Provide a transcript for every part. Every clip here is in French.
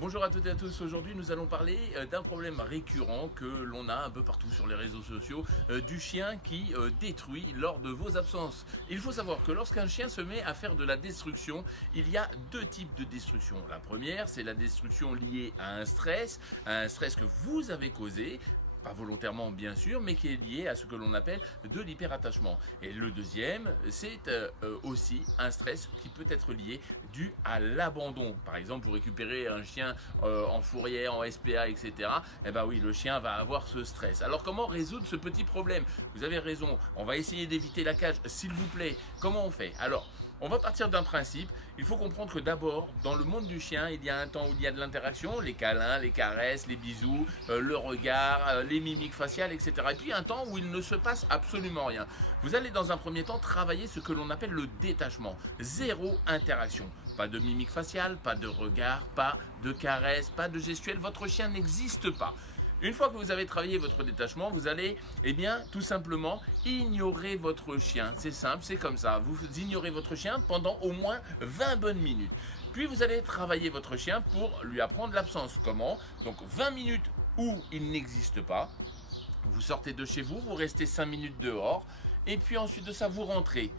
Bonjour à toutes et à tous, aujourd'hui nous allons parler d'un problème récurrent que l'on a un peu partout sur les réseaux sociaux, du chien qui détruit lors de vos absences. Il faut savoir que lorsqu'un chien se met à faire de la destruction, il y a deux types de destruction. La première, c'est la destruction liée à un stress que vous avez causé, pas volontairement bien sûr, mais qui est lié à ce que l'on appelle de l'hyperattachement. Et le deuxième, c'est aussi un stress qui peut être lié dû à l'abandon. Par exemple, vous récupérez un chien en fourrière, en SPA, etc. Eh bien oui, le chien va avoir ce stress. Alors comment résoudre ce petit problème? Vous avez raison, on va essayer d'éviter la cage, s'il vous plaît. Comment on fait? Alors, on va partir d'un principe. Il faut comprendre que d'abord, dans le monde du chien, il y a un temps où il y a de l'interaction, les câlins, les caresses, les bisous, le regard, les mimiques faciales, etc. Et puis un temps où il ne se passe absolument rien. Vous allez dans un premier temps travailler ce que l'on appelle le détachement. Zéro interaction. Pas de mimique faciale, pas de regard, pas de caresse, pas de gestuelle. Votre chien n'existe pas. Une fois que vous avez travaillé votre détachement, vous allez, tout simplement ignorer votre chien. C'est simple, c'est comme ça. Vous ignorez votre chien pendant au moins 20 bonnes minutes. Puis vous allez travailler votre chien pour lui apprendre l'absence. Comment? Donc 20 minutes où il n'existe pas. Vous sortez de chez vous, vous restez 5 minutes dehors. Et puis ensuite de ça, vous rentrez.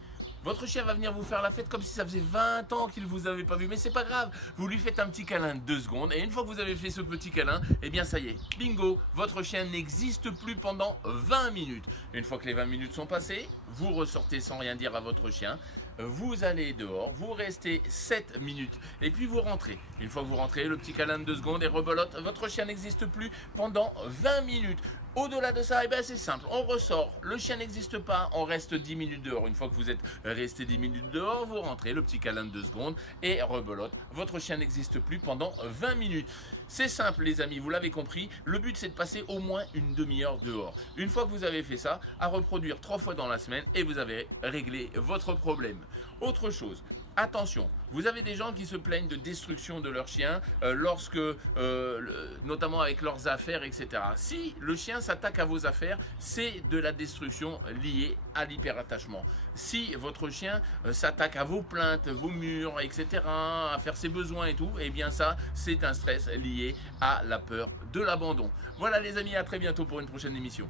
Votre chien va venir vous faire la fête comme si ça faisait 20 ans qu'il ne vous avait pas vu. Mais c'est pas grave, vous lui faites un petit câlin de 2 secondes. Et une fois que vous avez fait ce petit câlin, ça y est, bingo, votre chien n'existe plus pendant 20 minutes. Une fois que les 20 minutes sont passées, vous ressortez sans rien dire à votre chien. Vous allez dehors, vous restez 7 minutes et puis vous rentrez. Une fois que vous rentrez, le petit câlin de 2 secondes et rebelote, votre chien n'existe plus pendant 20 minutes. Au-delà de ça, c'est simple, on ressort, le chien n'existe pas, on reste 10 minutes dehors. Une fois que vous êtes resté 10 minutes dehors, vous rentrez, le petit câlin de 2 secondes et rebelote, votre chien n'existe plus pendant 20 minutes. C'est simple les amis, vous l'avez compris, le but c'est de passer au moins une demi-heure dehors. Une fois que vous avez fait ça, à reproduire 3 fois dans la semaine et vous avez réglé votre problème. Autre chose, attention, vous avez des gens qui se plaignent de destruction de leur chien notamment avec leurs affaires, etc. Si le chien s'attaque à vos affaires, c'est de la destruction liée à l'hyperattachement. Si votre chien s'attaque à vos plaintes, vos murs, etc., à faire ses besoins et tout, ça, c'est un stress lié à la peur de l'abandon. Voilà les amis, à très bientôt pour une prochaine émission.